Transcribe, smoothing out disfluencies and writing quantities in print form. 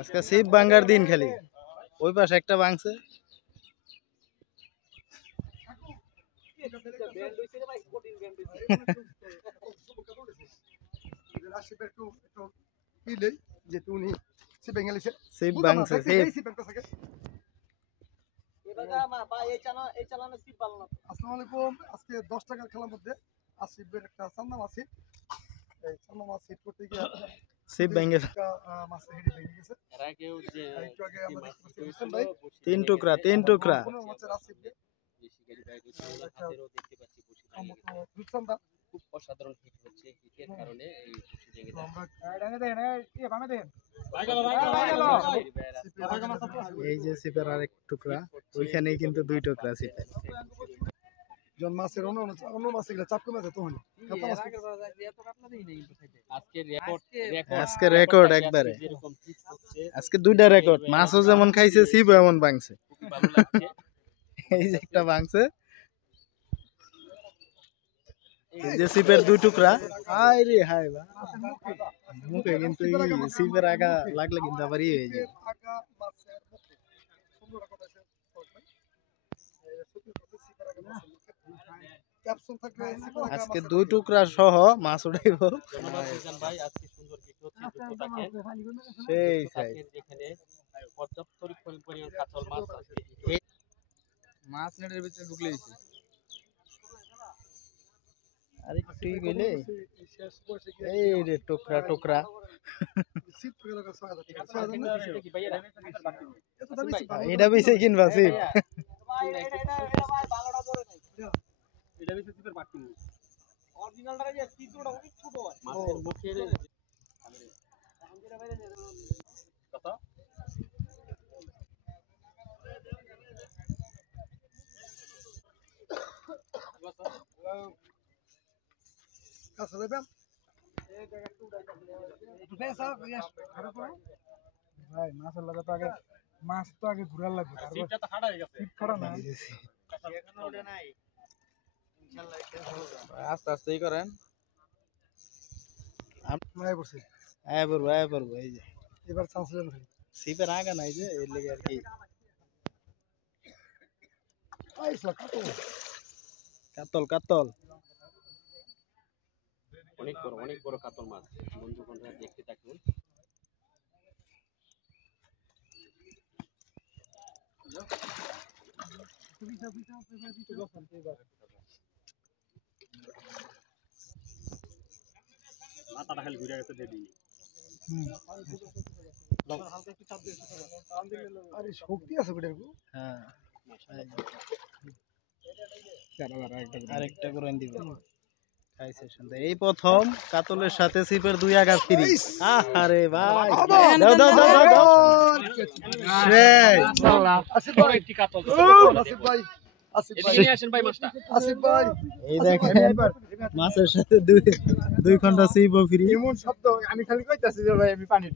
আজকে শিব ভাঙ্গার দিন খালি ওই পাশে একটা ভাঙছে। শিব ভাঙছে শিব। আসসালামু আলাইকুম। আজকে 10 টাকার খেলার মধ্যে আসিফের একটা চান্দা মাছ হিট। এই চান্দা মাছ হিট করতে গিয়ে শিব ভাঙ্গে মাছ হেডে ভেঙে গেছে। একটু আগে আমরা দেখতে পাচ্ছি হোসেন ভাই তিন টুকরা কোনো মাছের আসিফকে দুধ চান্দা খুব অসাধারণ হিট হচ্ছে। হিটের কারণে এই খুশি ভেঙে এই যে শিপের আরেক টুকরা, ওইখানেই কিন্তু দুই টুকরা শিপের। জন মাছের অন্য মাছ এগুলো চাপ কমে যায় তখন আজকে রেকর্ড একবারে, আজকে দুইটা রেকর্ড, মাছও যেমন খাইছে শিব এমন ভাঙছে। এই যে একটা ভাঙছে, এই যে শিপের দুই টুকরা। হাই রে হাই বা মুখে কিন্তু শিপের আগা লাগলে কিন্তু আবার ইয়ে হয়ে যায়। আজকে দুই টুকরা সহ মাছ উঠাইব। সেই মাছ নেটের ভিতরে ঢুকলে দিচ্ছে। আরে তুই গেলে এই রে টুকরা এটা বেশি কিনবা শিব। ভাই মাছের লাগে তো আগে মাছ তো আগে ঘুরার লাগবে আস্তে আস্তেই করেন। এই যে এবার চান্স নেন ভাই শিপের আগা নাই যে এর লেগে আর কি। কাতল অনেক বড় কাতল মাছ। বন্ধু বন্ধুরা দেখতে থাকুন। মাথাটা খালি ঘুরে গেছে দেবি। আরে শক্তি আছে বেটার হ্যাঁ, আরেকটা করে দিব। এই প্রথম কাতলের সাথে সিপের দুই আগা ফ্রি। আরে ভাই দাও এই দেখেন মাছের সাথে দুই ঘন্টা সিপও ফ্রি। এমন শব্দ আমি খালি কইতাছি যে ভাই আমি পানি